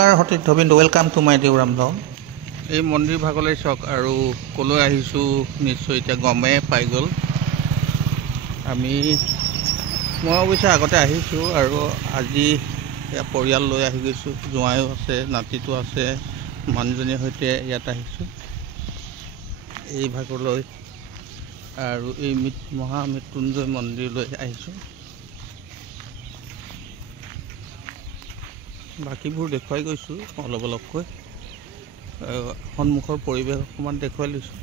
নমস্কাৰ সতীৰ্থ বিন্দু ৱেলকাম টু মাই দেউৰাম ধন। এই মন্দিৰ ভাগলৈ চাওক আৰু ক'লৈ আহিছোঁ নিশ্চয় এতিয়া গমে পাই গ'ল। মই অৱশ্যে আগতে আহিছোঁ আৰু আজি পৰিয়াল লৈ আহি গৈছোঁ। জোঁৱাইও আছে, নাতিটো আছে, মানুহজনীৰ সৈতে ইয়াত আহিছোঁ এই ভাগলৈ আৰু এই মহামৃত্যুঞ্জয় মন্দিৰলৈ আহিছোঁ। বাকীবোৰ দেখুৱাই গৈছোঁ অলপ অলপকৈ, সন্মুখৰ পৰিৱেশ অকণমান দেখুৱাই লৈছোঁ।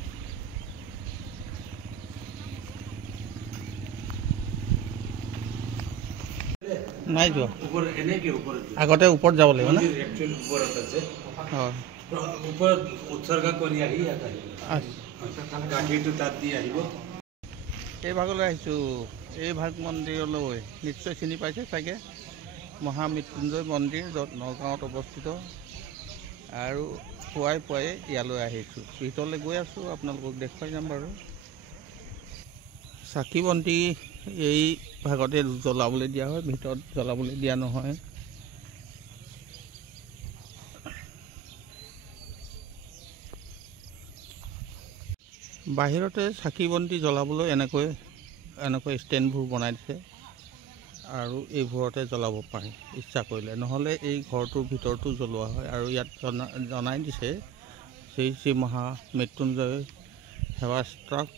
নাই যোৱা, আগতে ওপৰত যাব লাগিব না? হয়, ওপৰত উৎসৰ্গা কৰি আহি এই ভাগলৈ আহিছোঁ। এই ভাগ মন্দিৰলৈ নিশ্চয় চিনি পাইছে চাগে, মহামৃত্যুঞ্জয় মন্দিৰ, য'ত নগাঁৱত অৱস্থিত। আৰু পুৱাই ইয়ালৈ আহিছোঁ, ভিতৰলৈ গৈ আছোঁ, আপোনালোকক দেখুৱাই যাম বাৰু। চাকি বন্তি এই ভাগতে জ্বলাবলৈ দিয়া হয়, ভিতৰত জ্বলাবলৈ দিয়া নহয়। বাহিৰতে চাকি বন্তি জ্বলাবলৈ এনেকৈ ষ্টেণ্ডবোৰ বনাই দিছে আৰু এইবোৰতে জ্বলাব পাৰে ইচ্ছা কৰিলে, নহ'লে এই ঘৰটোৰ ভিতৰতো জ্বলোৱা হয়। আৰু ইয়াত জনাই দিছে শ্ৰী শ্ৰী মহামৃত্যুঞ্জয় সেৱাষ্ট্ৰক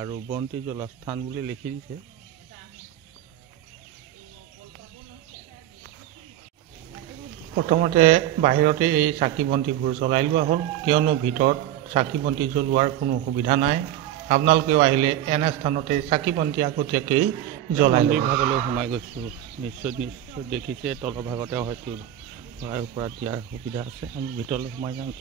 আৰু বন্তি জ্বলা স্থান বুলি লিখি দিছে। প্ৰথমতে বাহিৰতে এই চাকি বন্তিবোৰ জ্বলাই লোৱা হ'ল, কিয়নো ভিতৰত চাকি বন্তি জ্বলোৱাৰ কোনো সুবিধা নাই। আপোনালোকেও আহিলে এনে স্থানতে চাকি বন্তি আগতীয়াকৈ জ্বলাই মন্দিৰ ভাগলৈ সোমাই গৈছোঁ। নিশ্চয় দেখিছে, তলৰ ভাগতে হয়তো শৰাই পৰা দিয়াৰ সুবিধা আছে। আমি ভিতৰলৈ সোমাই যাওঁ।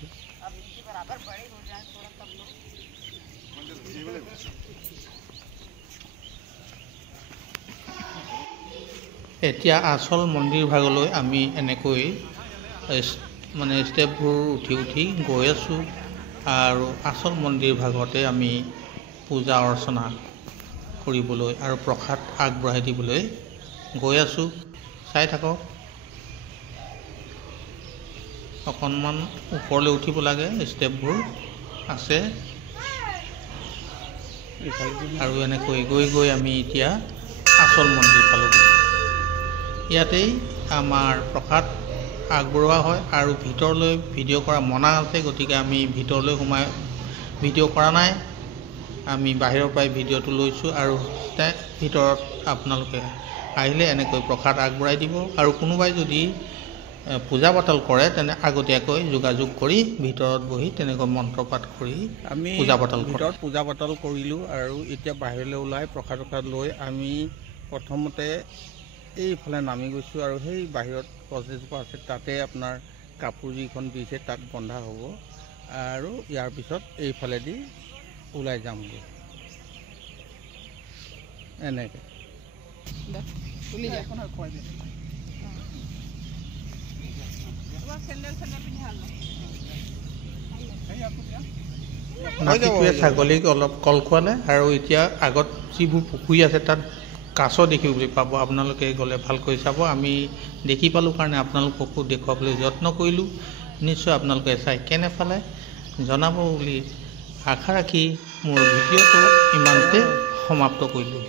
এতিয়া আচল মন্দিৰ ভাগলৈ আমি এনেকৈ ষ্টেপবোৰ উঠি গৈ আছোঁ আৰু আচল মন্দিৰ ভাগতে আমি পূজা অৰ্চনা কৰিবলৈ আৰু প্ৰসাদ আগবঢ়াই দিবলৈ গৈ আছোঁ। চাই থাকক, অকণমান ওপৰলৈ উঠিব লাগে, ষ্টেপবোৰ আছে আৰু এনেকৈ গৈ আমি এতিয়া আচল মন্দিৰ পালোঁগৈ। ইয়াতেই আমাৰ প্ৰসাদ আগবঢ়োৱা হয় আৰু ভিতৰলৈ ভিডিঅ' কৰা মনা আছে, গতিকে আমি ভিতৰলৈ সোমাই ভিডিঅ' কৰা নাই। আমি বাহিৰৰ পৰাই ভিডিঅ'টো লৈছোঁ আৰু ভিতৰত আপোনালোকে আহিলে এনেকৈ প্ৰসাদ আগবঢ়াই দিব। আৰু কোনোবাই যদি পূজা পাতল কৰে তেনে আগতীয়াকৈ যোগাযোগ কৰি ভিতৰত বহি তেনেকৈ মন্ত্ৰপাঠ কৰি আমি ভিতৰত পূজা পাতল কৰিলোঁ। আৰু এতিয়া বাহিৰলৈ ওলাই প্ৰসাদ লৈ আমি প্ৰথমতে এইফালে নামি গৈছোঁ আৰু সেই বাহিৰত গছ এজোপা আছে, তাতে আপোনাৰ কাপোৰ যিখন দিছে তাত বন্ধা হ'ব আৰু ইয়াৰ পিছত এইফালেদি ওলাই যামগৈ এনেকৈ। নাতিটোৱে ছাগলীক অলপ কল খোৱালে আৰু এতিয়া আগত যিবোৰ পুখুৰী আছে তাত কাছ দেখিবলৈ পাব। আপোনালোকে গ'লে ভালকৈ চাব। আমি দেখি পালোঁ কাৰণে আপোনালোককো দেখুৱাবলৈ যত্ন কৰিলোঁ। নিশ্চয় আপোনালোকে চাই কেনে পালে জনাব বুলি আশা ৰাখি মোৰ ভিডিঅ'টো ইমানতে সমাপ্ত কৰিলোঁ।